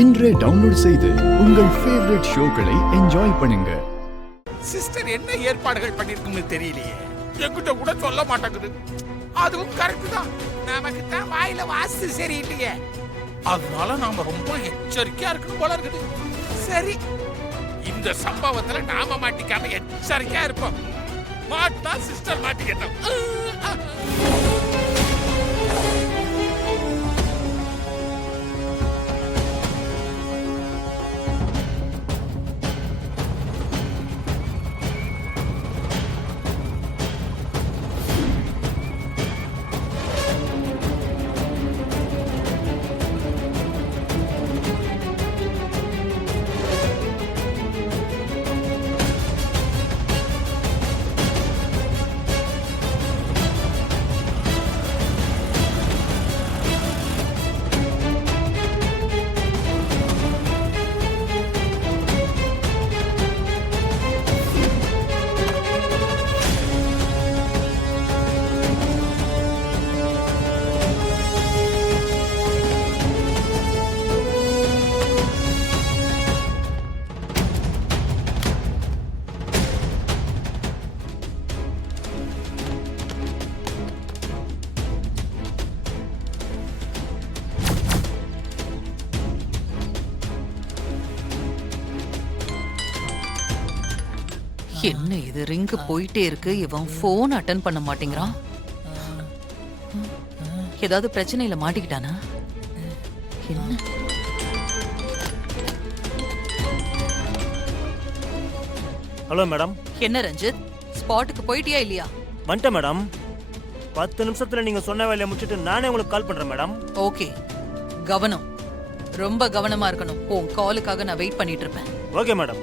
இன்றே டவுன்லோட் செய்து உங்கள் ஃபேவரட் ஷோக்களை என்ஜாய் பண்ணுங்க. சிஸ்டர் என்ன ஏற்பாடுகள் பண்ணிருக்குன்னு தெரியலையே, என்கிட்ட கூட சொல்ல மாட்டேங்குது. அதுவும் கரெக்ட் தான், நமக்கு தான் வாயில வாஸ்து சரியில்லையே, அதனால நாம ரொம்ப எச்சரிக்கையா இருக்கணும் போல இருக்குது. சரி, இந்த சம்பவத்துல நாம மாட்டிக்காம எச்சரிக்கையா இருப்போம். மாட்டா சிஸ்டர் மாட்டிக்கிட்டோம். என்ன இது, ரிங்கு போயிட்டே இருக்கு, இவன் போன் அட்டன் பண்ண மாட்டேங்கிறான். ஏதாவது பிரச்சனையில மாட்டிக்கிட்டானா என்ன? Hello madam. என்ன ரஞ்சித், ஸ்பாட்டுக்கு போயிட்டியா இல்லையா? வந்துட்டேன் மேடம். 10 நிமிஷத்துல நீங்க சொன்ன வேலையை முடிச்சிட்டு நானே உங்களுக்கு கால் பண்றேன் மேடம். ஓகே, கவனம், ரொம்ப கவனமா இருக்கணும். உன் காலுக்காக நான் வெயிட் பண்ணிட்டு இருப்பேன். Okay madam.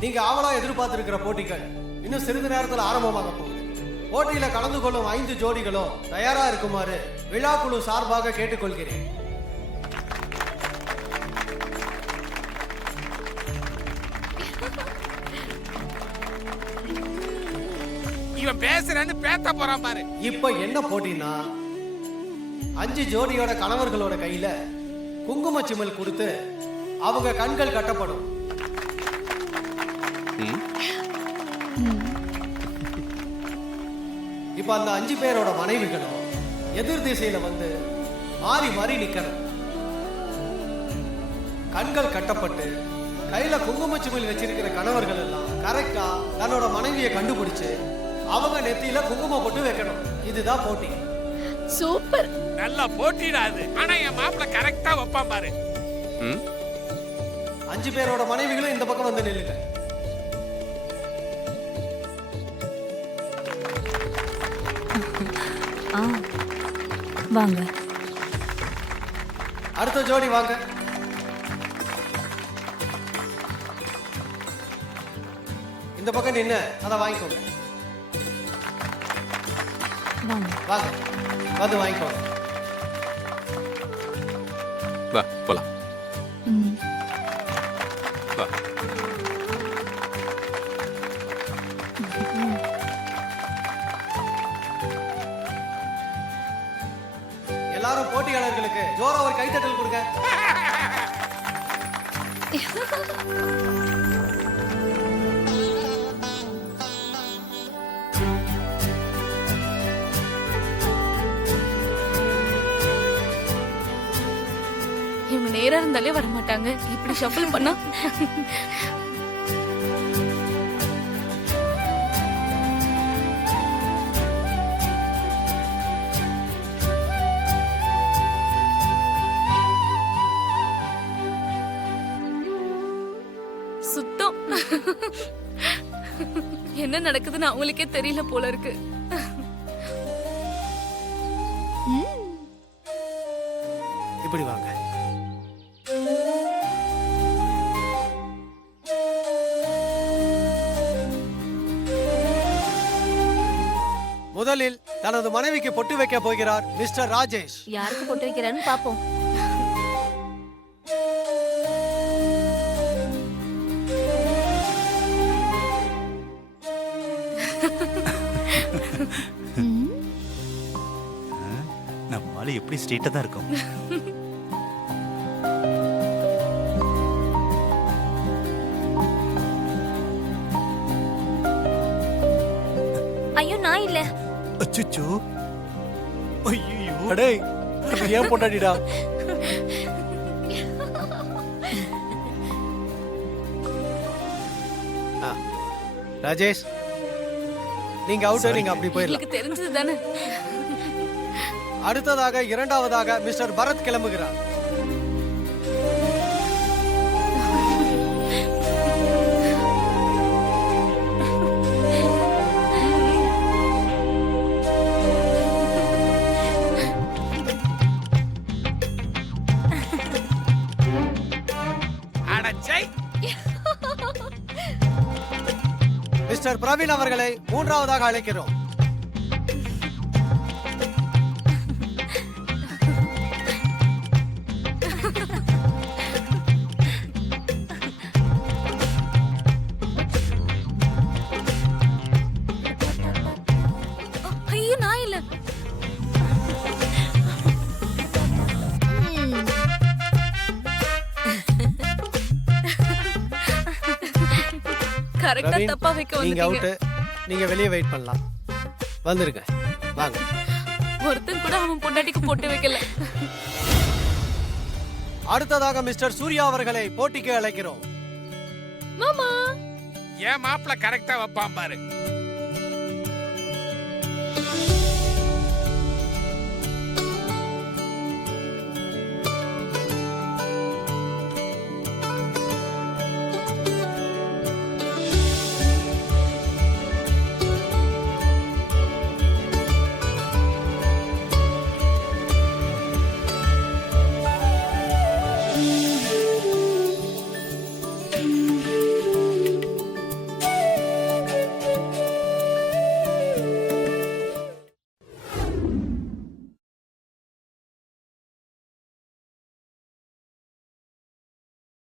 நீங்க ஆவலா எதிர்பார்த்திருக்கிற போட்டிகள் இன்னும் சிறிது நேரத்தில் ஆரம்பமாக போகுது. போட்டியில கலந்து கொள்ளும் 5 ஜோடிகளும் தயாரா இருக்குமாறு விழா குழு சார்பாக கேட்டுக்கொள்கிறேன். இவன் பேசுறேன்னு பேத்த போறான் பாரு. இப்ப என்ன போட்டினா, 5 ஜோடியோட கணவர்களோட கையில குங்கும சிமிழ் கொடுத்து அவங்க கண்கள் கட்டப்படும். இப்ப அந்த 5 பேரோட மனைவிகளும் எதிர் திசையில வந்து மாறி மாறி நிக்கணும். கண்கள் கட்டப்பட்டு கையில குங்குமச்சிமிழ் வச்சிருக்கிற கணவர்கள் எல்லாம் கரெக்டா தன்னோட மனைவியை கண்டுபிடிச்சு அவங்க நெத்தியில குங்குமம் போட்டு வைக்கணும். இதுதான் போட்டி. சூப்பர், நல்லா போட்டிடாது. ஆனா என் மாப்பிள்ள கரெக்டா வைப்பான் பாரு. 5 பேரோட மனைவிகளும் இந்த பக்கம் வந்து நில்லுங்க. வாங்க. அடுத்த ஜோடி வாங்க. இந்த பக்கம் நின்னு அதை வாங்கிக்கோங்க. வாங்க, வந்து வாங்கிக்கோங்க. வா போலாம். வா. எல்லாரும் போட்டியாளர்களுக்கு ஜோரா ஒரு கைத்தட்டல் கொடுங்க. இவங்க நேரா இருந்தாலே வர மாட்டாங்க. இப்படி ஷஃபிள் பண்ணா சுத்தம். என்ன நடக்குதுன்னு அவங்களுக்கே தெரியல போல இருக்கு. இப்படி வாங்க. முதலில் தனது மனைவிக்கு பொட்டு வைக்க போகிறார் மிஸ்டர் ராஜேஷ். யாருக்கு போட்டு வைக்கிறான்னு பாப்போம். நம்ம ஆளு எப்படி ஸ்ட்ரெயிட்டா தான் இருக்கும். ஐயோ நான் இல்ல. அச்சச்சோ. ஐயோ. அடே ஏன் பொண்டாடிடா? ராஜேஷ் நீங்க அவுட், நீங்க அப்படி போயிடலாம். உங்களுக்கு தெரிஞ்சது தானே. அடுத்ததாக இரண்டாவதாக மிஸ்டர் பரத் கிளம்புகிறார். அடச்சை. மிஸ்டர் பிரவீன் அவர்களை மூன்றாவதாக அழைக்கிறோம். ஐயோ நான் இல்ல. கரெக்டா பிரவீன், தப்பா வைக்க நீங்க வந்துட்டீங்க. அவுட், நீங்க வெளியே வெயிட் பண்ணலாம். வந்துருங்க, வாங்க. ஒருத்தன் கூட அவன் பொண்டாட்டிக்கு போட்டு வைக்கல. அடுத்ததாக மிஸ்டர் சூர்யா அவர்களை போட்டிக்கு அழைக்கிறோம். மாமா என் மாப்பிள்ள கரெக்டா வைப்பான் பாரு.